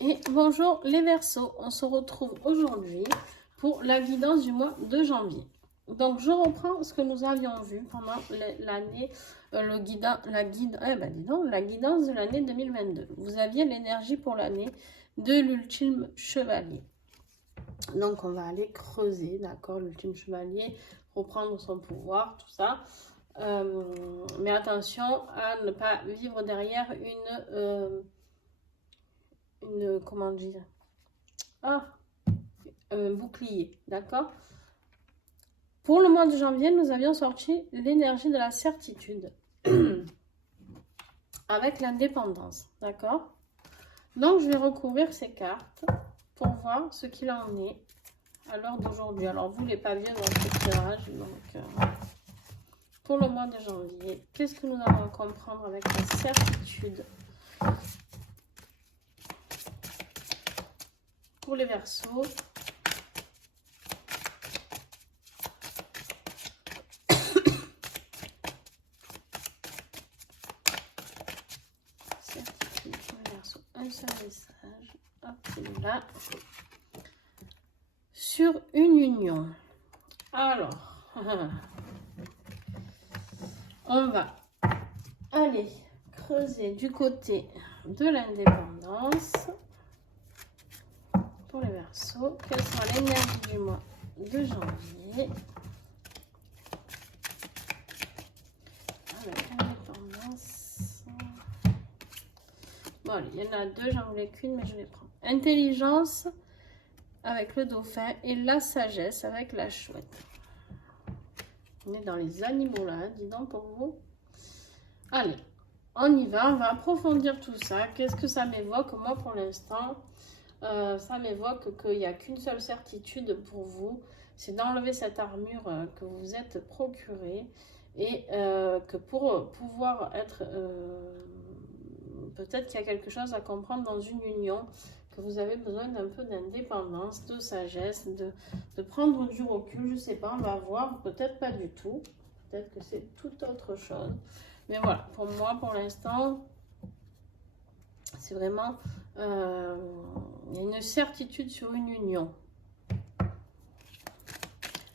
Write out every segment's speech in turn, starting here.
Et bonjour les Verseaux, on se retrouve aujourd'hui pour la guidance du mois de janvier. Donc je reprends ce que nous avions vu pendant l'année, la guidance de l'année 2022. Vous aviez l'énergie pour l'année de l'ultime chevalier. Donc on va aller creuser, d'accord, l'ultime chevalier, reprendre son pouvoir, tout ça. Mais attention à ne pas vivre derrière comment dire, un bouclier, d'accord. Pour le mois de janvier, nous avions sorti l'énergie de la certitude avec l'indépendance, d'accord. Donc je vais recouvrir ces cartes pour voir ce qu'il en est à l'heure d'aujourd'hui. Alors vous les paviez dans ce tirage, donc pour le mois de janvier, qu'est-ce que nous allons comprendre avec la certitude pour les Verseaux? Certitude pour les Verseaux, un seul message, hop, celui-là, sur une union. Alors, on va aller creuser du côté de l'indépendance. Pour les Verseaux, quelle sera l'énergie du mois de janvier avec l'indépendance? Bon, allez, il y en a deux, j'en voulais qu'une, mais je vais prendre intelligence avec le dauphin et la sagesse avec la chouette. On est dans les animaux là, hein, dis donc pour vous. Allez, on y va, on va approfondir tout ça. Qu'est-ce que ça m'évoque? Moi pour l'instant, ça m'évoque qu'il n'y a qu'une seule certitude pour vous, c'est d'enlever cette armure que vous vous êtes procurée et que pour pouvoir être... peut-être qu'il y a quelque chose à comprendre dans une union, que vous avez besoin d'un peu d'indépendance, de sagesse, de prendre du recul, je ne sais pas, on va voir, peut-être pas du tout, peut-être que c'est tout autre chose. Mais voilà, pour moi, pour l'instant, c'est vraiment... il y a une certitude sur une union.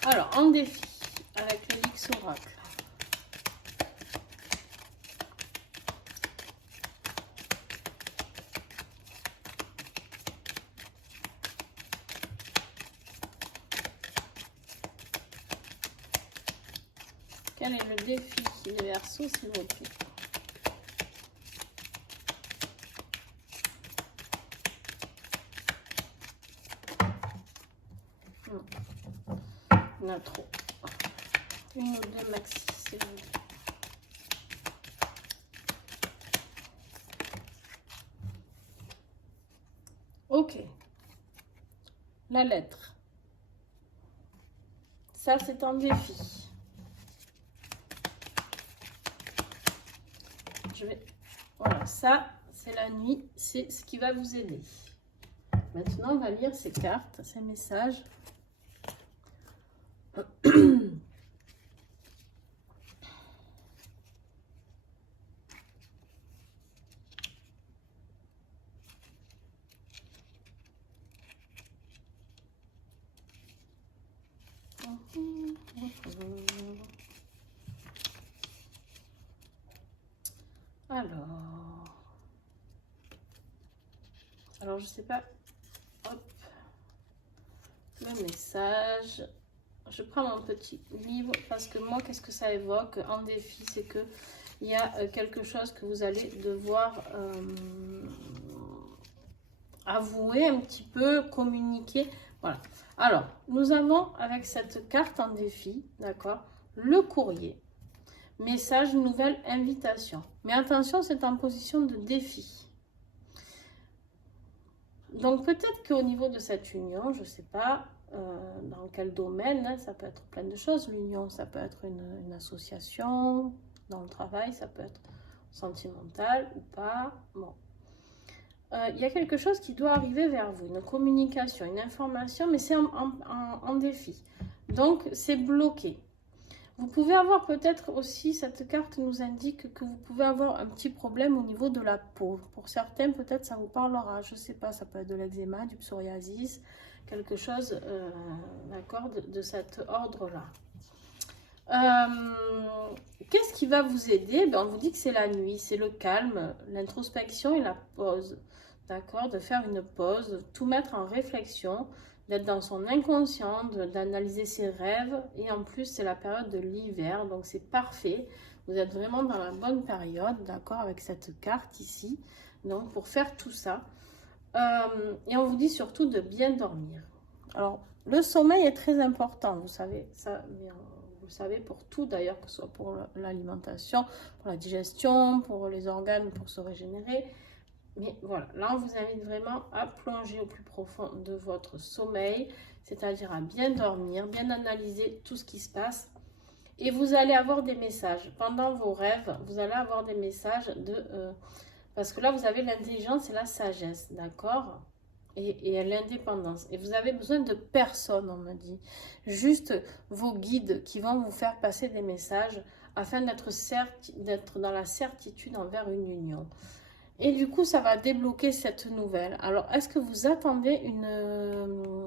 Alors, en défi, avec l'Elix Oracle. Quel est le défi des Verseaux, s'il vous plaît? Il y en a trop. Une ou deux maxi, s'il vous plaît. Ok. La lettre. Ça, c'est un défi. Voilà, ça, c'est la nuit. C'est ce qui va vous aider. Maintenant, on va lire ces cartes, ces messages. Alors je sais pas, hop, le message, je prends mon petit livre parce que moi, qu'est-ce que ça évoque en défi? C'est que il y a quelque chose que vous allez devoir avouer un petit peu, communiquer, voilà. Alors, nous avons avec cette carte en défi, d'accord, le courrier, message, nouvelle, invitation. Mais attention, c'est en position de défi. Donc peut-être qu'au niveau de cette union, je ne sais pas dans quel domaine, hein, ça peut être plein de choses. L'union, ça peut être une association, dans le travail, ça peut être sentimental ou pas. Bon. Il y a quelque chose qui doit arriver vers vous, une communication, une information, mais c'est en défi. Donc c'est bloqué. Vous pouvez avoir peut-être aussi, cette carte nous indique que vous pouvez avoir un petit problème au niveau de la peau. Pour certains, peut-être ça vous parlera, je ne sais pas, ça peut être de l'eczéma, du psoriasis, quelque chose, d'accord, de cet ordre-là. Qu'est-ce qui va vous aider? Ben, on vous dit que c'est la nuit, c'est le calme, l'introspection et la pause. D'accord? De faire une pause, de tout mettre en réflexion, d'être dans son inconscient, d'analyser ses rêves. Et en plus, c'est la période de l'hiver, donc c'est parfait. Vous êtes vraiment dans la bonne période, d'accord, avec cette carte ici. Donc, pour faire tout ça. Et on vous dit surtout de bien dormir. Alors, le sommeil est très important, vous savez, ça, vous le savez pour tout d'ailleurs, que ce soit pour l'alimentation, pour la digestion, pour les organes, pour se régénérer. Mais voilà, là on vous invite vraiment à plonger au plus profond de votre sommeil, c'est-à-dire à bien dormir, bien analyser tout ce qui se passe. Et vous allez avoir des messages. Pendant vos rêves, vous allez avoir des messages de... parce que là, vous avez l'intelligence et la sagesse, d'accord? Et l'indépendance. Et vous avez besoin de personne, on me dit. Juste vos guides qui vont vous faire passer des messages afin d'être dans la certitude envers une union. Et du coup, ça va débloquer cette nouvelle. Alors, est-ce que vous attendez une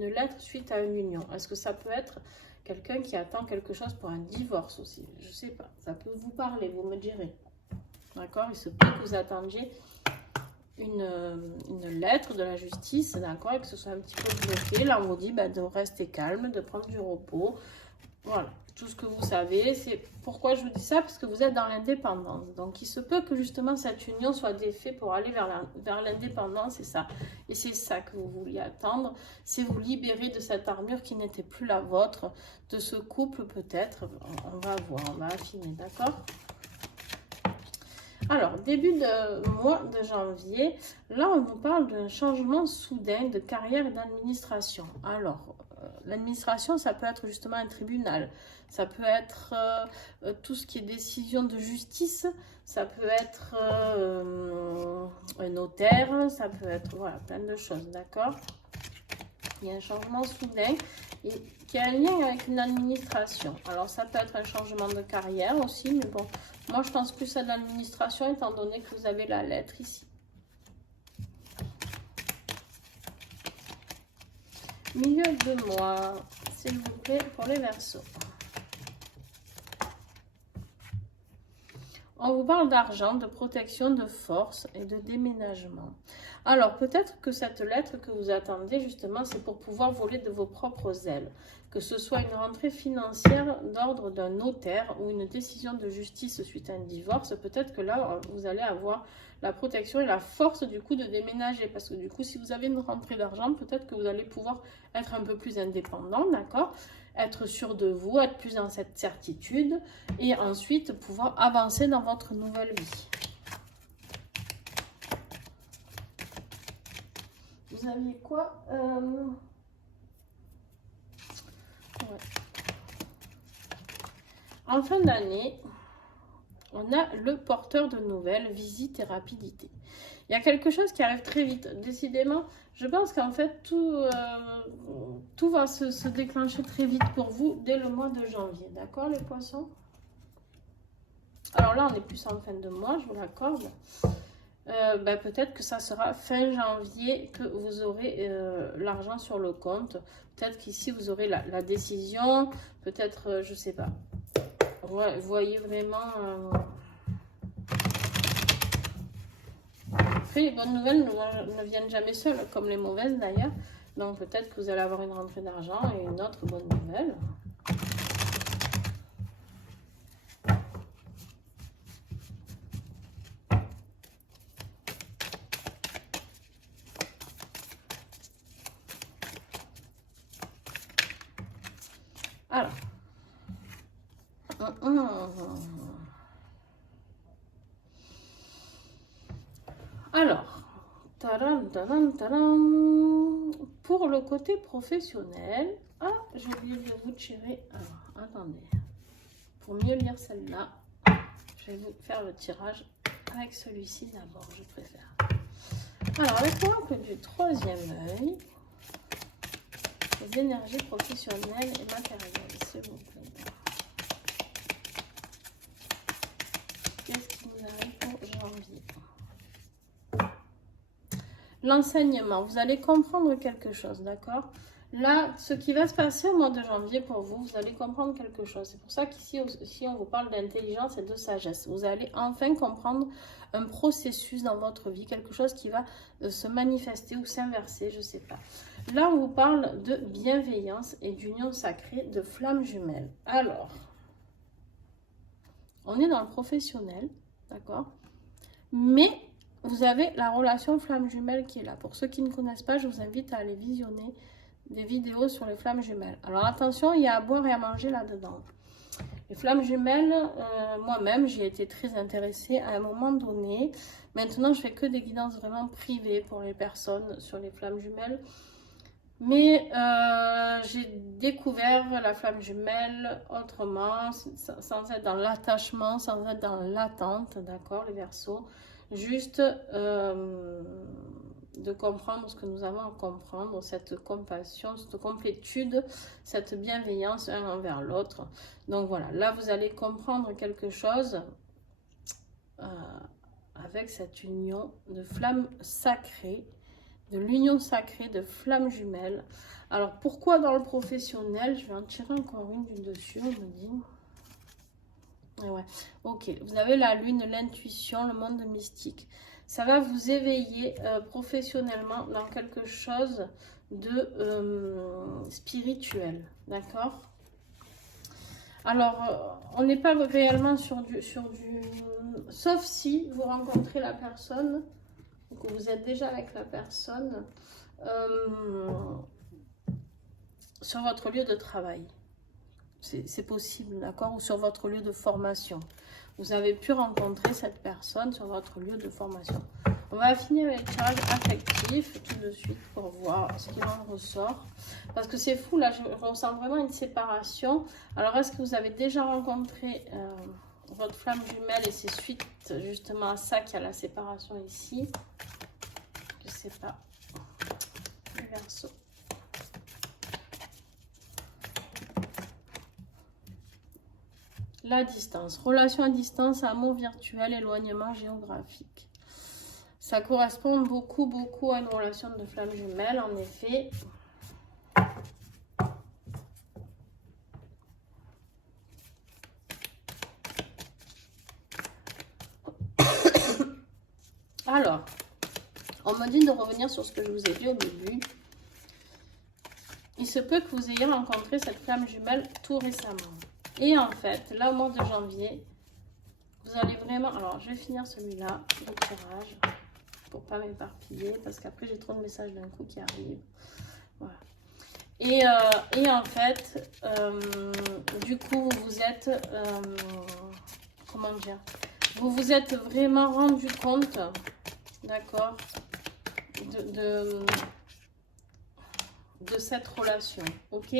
lettre suite à une union? Est-ce que ça peut être quelqu'un qui attend quelque chose pour un divorce aussi? Je ne sais pas. Ça peut vous parler, vous me direz. D'accord? Il se peut que vous attendiez une lettre de la justice, d'accord? Et que ce soit un petit peu bloqué. Là, on vous dit de rester calme, de prendre du repos. Voilà, tout ce que vous savez. C'est pourquoi je vous dis ça, parce que vous êtes dans l'indépendance. Donc, il se peut que justement cette union soit défaite pour aller vers l'indépendance, et c'est ça que vous vouliez attendre. C'est vous libérer de cette armure qui n'était plus la vôtre, de ce couple peut-être. On va voir, on va affiner, d'accord? Alors, début de mois de janvier, là on nous parle d'un changement soudain de carrière et d'administration. Alors, l'administration, ça peut être justement un tribunal, ça peut être tout ce qui est décision de justice, ça peut être un notaire, ça peut être voilà, plein de choses, d'accord? Il y a un changement soudain qui a un lien avec une administration. Alors, ça peut être un changement de carrière aussi, mais bon, moi, je pense plus à l'administration étant donné que vous avez la lettre ici. Milieu de mois, s'il vous plaît, pour les Verseaux. On vous parle d'argent, de protection, de force et de déménagement. Alors, peut-être que cette lettre que vous attendez, justement, c'est pour pouvoir voler de vos propres ailes. Que ce soit une rentrée financière d'ordre d'un notaire ou une décision de justice suite à un divorce, peut-être que là, vous allez avoir la protection et la force du coup de déménager. Parce que du coup, si vous avez une rentrée d'argent, peut-être que vous allez pouvoir être un peu plus indépendant, d'accord? Être sûr de vous, être plus dans cette certitude et ensuite pouvoir avancer dans votre nouvelle vie. Vous aviez quoi ouais. En fin d'année, on a le porteur de nouvelles, visite et rapidité. Il y a quelque chose qui arrive très vite. Décidément, je pense qu'en fait, tout va se déclencher très vite pour vous dès le mois de janvier. D'accord, les poissons? Alors là, on est plus en fin de mois, je vous l'accorde. Peut-être que ça sera fin janvier que vous aurez l'argent sur le compte. Peut-être qu'ici, vous aurez la décision. Peut-être, je ne sais pas. Vous voyez vraiment... Après, les bonnes nouvelles ne viennent jamais seules, comme les mauvaises d'ailleurs. Donc peut-être que vous allez avoir une rentrée d'argent et une autre bonne nouvelle. Alors. Alors, pour le côté professionnel, j'ai oublié de vous tirer. Alors, attendez. Pour mieux lire celle-là, je vais vous faire le tirage avec celui-ci d'abord, je préfère. Alors, avec l'oracle du troisième œil, les énergies professionnelles et matérielles, s'il vous plaît. L'enseignement, vous allez comprendre quelque chose, d'accord? Là, ce qui va se passer au mois de janvier pour vous, vous allez comprendre quelque chose. C'est pour ça qu'ici, si on vous parle d'intelligence et de sagesse, vous allez enfin comprendre un processus dans votre vie, quelque chose qui va se manifester ou s'inverser, je ne sais pas. Là, on vous parle de bienveillance et d'union sacrée, de flammes jumelles. Alors, on est dans le professionnel, d'accord? Mais vous avez la relation flamme jumelle qui est là. Pour ceux qui ne connaissent pas, je vous invite à aller visionner des vidéos sur les flammes jumelles. Alors attention, il y a à boire et à manger là-dedans. Les flammes jumelles, moi-même, j'y ai été très intéressée à un moment donné. Maintenant, je fais que des guidances vraiment privées pour les personnes sur les flammes jumelles. Mais j'ai découvert la flamme jumelle autrement, sans être dans l'attachement, sans être dans l'attente, d'accord, les Verseaux. Juste de comprendre ce que nous avons à comprendre, cette compassion, cette complétude, cette bienveillance un envers l'autre. Donc voilà, là vous allez comprendre quelque chose avec cette union de flammes sacrées, de l'union sacrée de flammes jumelles. Alors pourquoi dans le professionnel? Je vais en tirer encore une du dessus, on me dit. Et ouais, ok, vous avez la lune, l'intuition, le monde mystique. Ça va vous éveiller professionnellement dans quelque chose de spirituel, d'accord? Alors, on n'est pas réellement sur du... Sauf si vous rencontrez la personne, ou que vous êtes déjà avec la personne, sur votre lieu de travail. C'est possible, d'accord? Ou sur votre lieu de formation. Vous avez pu rencontrer cette personne sur votre lieu de formation. On va finir avec le tirage affectif tout de suite pour voir ce qu'il en ressort. Parce que c'est fou, là, je ressens vraiment une séparation. Alors, est-ce que vous avez déjà rencontré votre flamme jumelle et c'est suite justement à ça qu'il y a la séparation ici? Je ne sais pas. Les Verseaux. La distance, relation à distance, amour virtuel, éloignement géographique. Ça correspond beaucoup à une relation de flamme jumelle, en effet. Alors, on me dit de revenir sur ce que je vous ai dit au début. Il se peut que vous ayez rencontré cette flamme jumelle tout récemment. Et en fait, là, au mois de janvier, vous allez vraiment... Alors, je vais finir celui-là, le tirage, pour pas m'éparpiller, parce qu'après, j'ai trop de messages d'un coup qui arrivent. Voilà. Et en fait, du coup, vous êtes... comment dire? Vous vous êtes vraiment rendu compte, d'accord, de cette relation, ok?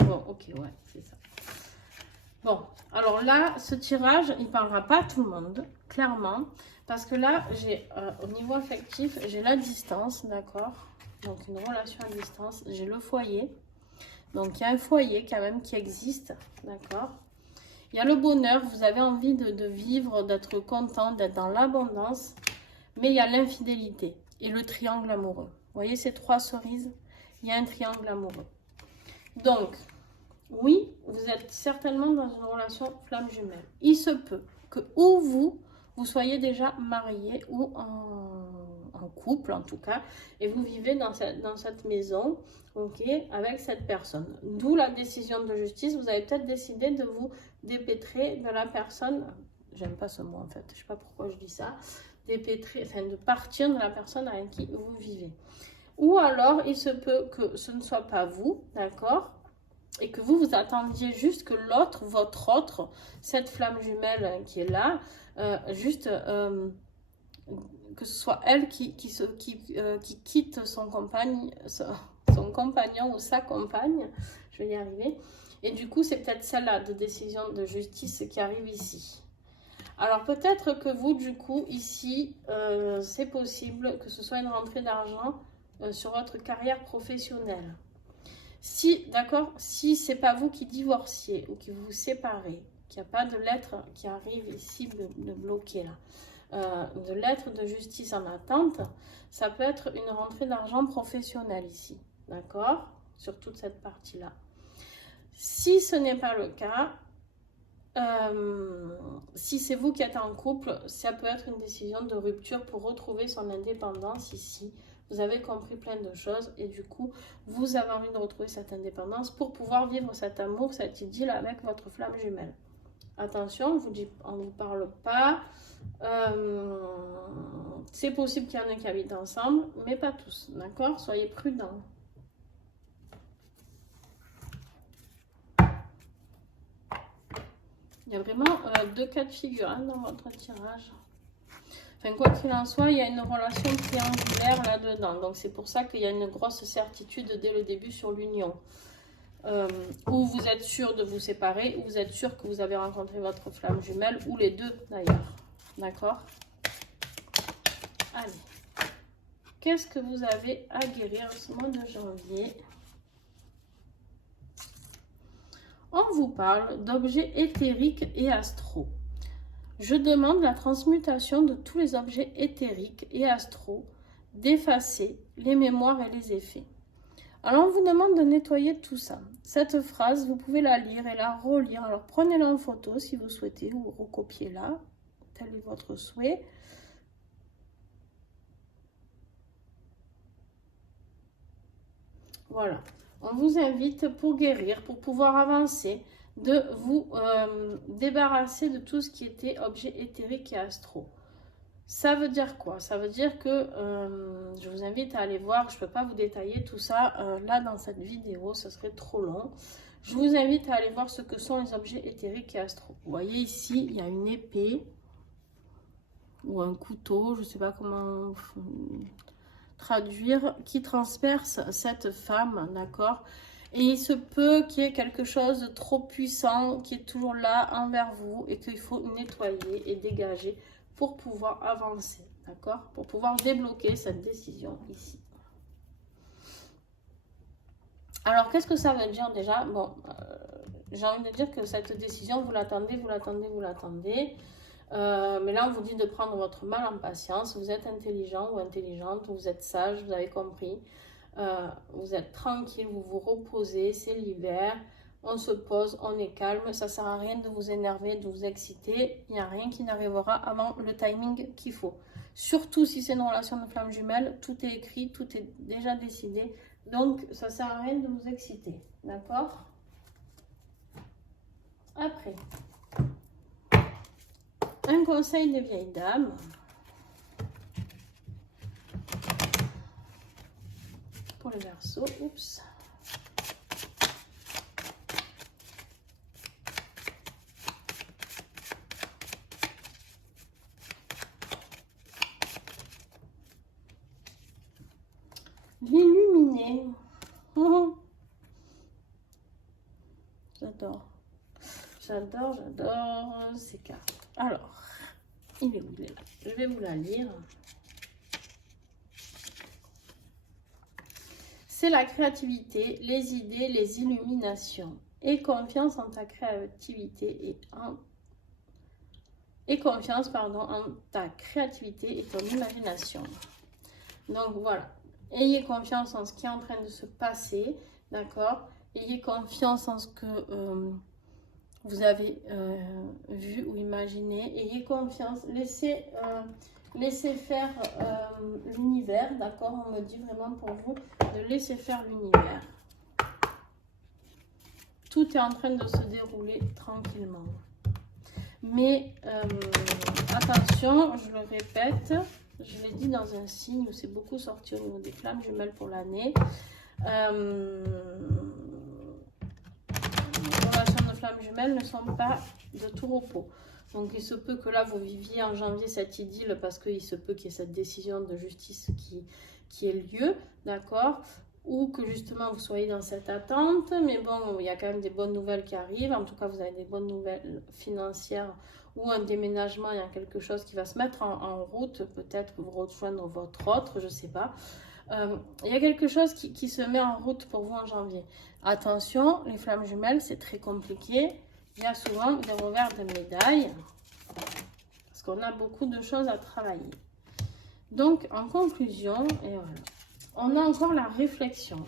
Bon, ok, ouais, c'est ça. Bon, alors là, ce tirage, il ne parlera pas à tout le monde, clairement, parce que là, j'ai au niveau affectif, j'ai la distance, d'accord? Donc, une relation à distance, j'ai le foyer. Donc, il y a un foyer quand même qui existe, d'accord? Il y a le bonheur, vous avez envie de vivre, d'être content, d'être dans l'abondance, mais il y a l'infidélité et le triangle amoureux. Vous voyez ces trois cerises? Il y a un triangle amoureux. Donc, oui, vous êtes certainement dans une relation flamme jumelle. Il se peut que ou vous soyez déjà marié ou en couple en tout cas, et vous vivez dans cette maison, ok, avec cette personne. D'où la décision de justice. Vous avez peut-être décidé de vous dépêtrer de la personne, j'aime pas ce mot en fait, je sais pas pourquoi je dis ça, dépêtrer, enfin de partir de la personne avec qui vous vivez. Ou alors, il se peut que ce ne soit pas vous, d'accord? Et que vous attendiez juste que l'autre, votre autre, cette flamme jumelle qui est là, juste que ce soit elle qui quitte son compagnon ou sa compagne, je vais y arriver. Et du coup, c'est peut-être celle-là de décision de justice qui arrive ici. Alors peut-être que vous, du coup, ici, c'est possible que ce soit une rentrée d'argent sur votre carrière professionnelle. Si, d'accord, si c'est pas vous qui divorciez ou qui vous séparez, qu'il n'y a pas de lettre qui arrive ici de bloquer là, de lettres de justice en attente, ça peut être une rentrée d'argent professionnelle ici, d'accord? Sur toute cette partie-là. Si ce n'est pas le cas, si c'est vous qui êtes en couple, ça peut être une décision de rupture pour retrouver son indépendance ici. Vous avez compris plein de choses et du coup, vous avez envie de retrouver cette indépendance pour pouvoir vivre cet amour, cette idylle avec votre flamme jumelle. Attention, on ne vous parle pas. C'est possible qu'il y en ait qui habitent ensemble, mais pas tous, d'accord? Soyez prudents. Il y a vraiment deux cas de figure hein, dans votre tirage. Enfin, quoi qu'il en soit, il y a une relation triangulaire là-dedans. Donc, c'est pour ça qu'il y a une grosse certitude dès le début sur l'union. Où vous êtes sûr de vous séparer, où vous êtes sûr que vous avez rencontré votre flamme jumelle, ou les deux d'ailleurs. D'accord? Allez. Qu'est-ce que vous avez à guérir ce mois de janvier? On vous parle d'objets éthériques et astraux. Je demande la transmutation de tous les objets éthériques et astraux, d'effacer les mémoires et les effets. Alors, on vous demande de nettoyer tout ça. Cette phrase, vous pouvez la lire et la relire. Alors, prenez-la en photo si vous souhaitez ou recopiez-la, tel est votre souhait. Voilà. On vous invite pour guérir, pour pouvoir avancer, de vous débarrasser de tout ce qui était objet éthérique et astro. Ça veut dire quoi? Ça veut dire que je vous invite à aller voir, je ne peux pas vous détailler tout ça là dans cette vidéo, ce serait trop long. Je vous invite à aller voir ce que sont les objets éthériques et astro. Vous voyez ici, il y a une épée ou un couteau, je ne sais pas comment traduire, qui transperce cette femme, d'accord? Et il se peut qu'il y ait quelque chose de trop puissant qui est toujours là envers vous et qu'il faut nettoyer et dégager pour pouvoir avancer, d'accord? Pour pouvoir débloquer cette décision ici. Alors, qu'est-ce que ça veut dire déjà? Bon, j'ai envie de dire que cette décision, vous l'attendez, vous l'attendez, vous l'attendez. Mais là, on vous dit de prendre votre mal en patience. Vous êtes intelligent ou intelligente, vous êtes sage, vous avez compris. Vous êtes tranquille, vous vous reposez, c'est l'hiver. On se pose, on est calme. Ça ne sert à rien de vous énerver, de vous exciter. Il n'y a rien qui n'arrivera avant le timing qu'il faut. Surtout si c'est une relation de flamme jumelle, tout est écrit, tout est déjà décidé. Donc, ça ne sert à rien de vous exciter. D'accord? Après, un conseil des vieilles dames. Pour les Verseaux, oups. L'illuminé. J'adore. J'adore ces cartes. Alors, il est où? Il est là. Je vais vous la lire. C'est la créativité, les idées, les illuminations. Et confiance en ta créativité en ta créativité et ton imagination. Donc voilà. Ayez confiance en ce qui est en train de se passer, d'accord? Ayez confiance en ce que vous avez vu ou imaginé. Ayez confiance. Laissez faire l'univers, d'accord? On me dit vraiment pour vous de laisser faire l'univers. Tout est en train de se dérouler tranquillement. Mais attention, je le répète, je l'ai dit dans un signe où c'est beaucoup sorti au niveau des flammes jumelles pour l'année. Les relations de flammes jumelles ne sont pas de tout repos. Donc il se peut que là vous viviez en janvier cette idylle parce qu'il se peut qu'il y ait cette décision de justice qui ait lieu, d'accord? Ou que justement vous soyez dans cette attente, mais bon, il y a quand même des bonnes nouvelles qui arrivent. En tout cas, vous avez des bonnes nouvelles financières ou un déménagement, il y a quelque chose qui va se mettre en route, peut-être vous rejoindre votre autre, je ne sais pas. Il y a quelque chose qui se met en route pour vous en janvier. Attention, les flammes jumelles, c'est très compliqué. Il y a souvent des revers de médaille. Parce qu'on a beaucoup de choses à travailler. Donc, en conclusion, et voilà, on a encore la réflexion.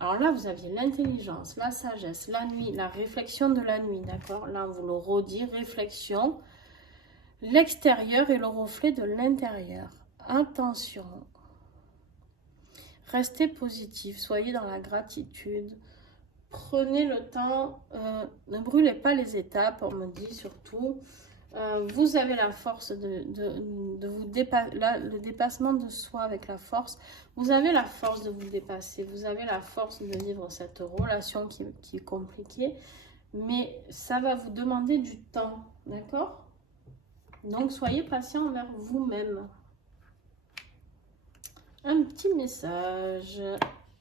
Alors là, vous aviez l'intelligence, la sagesse, la nuit, la réflexion de la nuit, d'accord? Là, on vous le redit, réflexion, l'extérieur et le reflet de l'intérieur. Attention, restez positif, soyez dans la gratitude, prenez le temps, ne brûlez pas les étapes, on me dit surtout. Vous avez la force de vous dépasser, le dépassement de soi avec la force. Vous avez la force de vous dépasser. Vous avez la force de vivre cette relation qui est compliquée. Mais ça va vous demander du temps. D'accord? Donc, soyez patient envers vous-même. Un petit message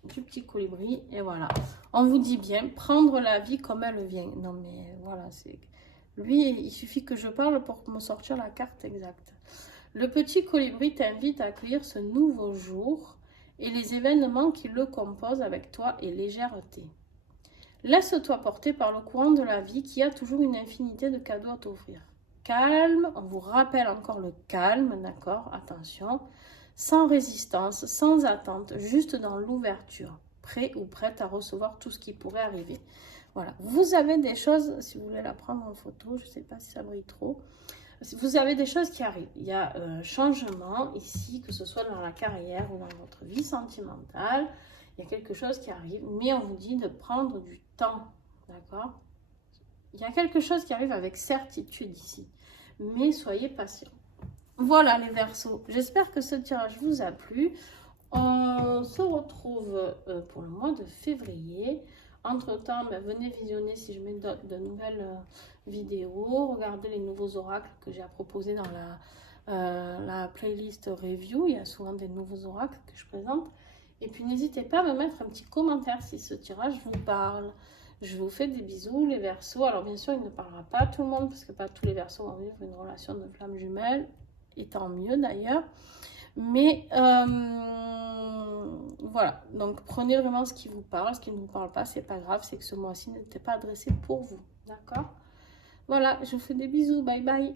du petit colibri. Et voilà. On vous dit bien, prendre la vie comme elle vient. Non, mais voilà, c'est... Lui, il suffit que je parle pour me sortir la carte exacte. Le petit colibri t'invite à accueillir ce nouveau jour et les événements qui le composent avec toi et légèreté. Laisse-toi porter par le courant de la vie qui a toujours une infinité de cadeaux à t'offrir. Calme, on vous rappelle encore le calme, d'accord? Attention, sans résistance, sans attente, juste dans l'ouverture, prêt ou prête à recevoir tout ce qui pourrait arriver. Voilà, vous avez des choses, si vous voulez la prendre en photo, je ne sais pas si ça brille trop, vous avez des choses qui arrivent. Il y a un changement ici, que ce soit dans la carrière ou dans votre vie sentimentale, il y a quelque chose qui arrive, mais on vous dit de prendre du temps, d'accord? Il y a quelque chose qui arrive avec certitude ici, mais soyez patients. Voilà les Verseaux, j'espère que ce tirage vous a plu. On se retrouve pour le mois de février. Entre-temps, venez visionner si je mets de nouvelles vidéos. Regardez les nouveaux oracles que j'ai à proposer dans la playlist review. Il y a souvent des nouveaux oracles que je présente. Et puis, n'hésitez pas à me mettre un petit commentaire si ce tirage vous parle. Je vous fais des bisous, les Verseaux. Alors, bien sûr, il ne parlera pas à tout le monde parce que pas tous les Verseaux vont vivre une relation de flamme jumelle. Et tant mieux d'ailleurs. Mais voilà, donc prenez vraiment ce qui vous parle, ce qui ne vous parle pas, c'est pas grave, c'est que ce mois-ci n'était pas adressé pour vous, d'accord? Voilà, je vous fais des bisous, bye bye.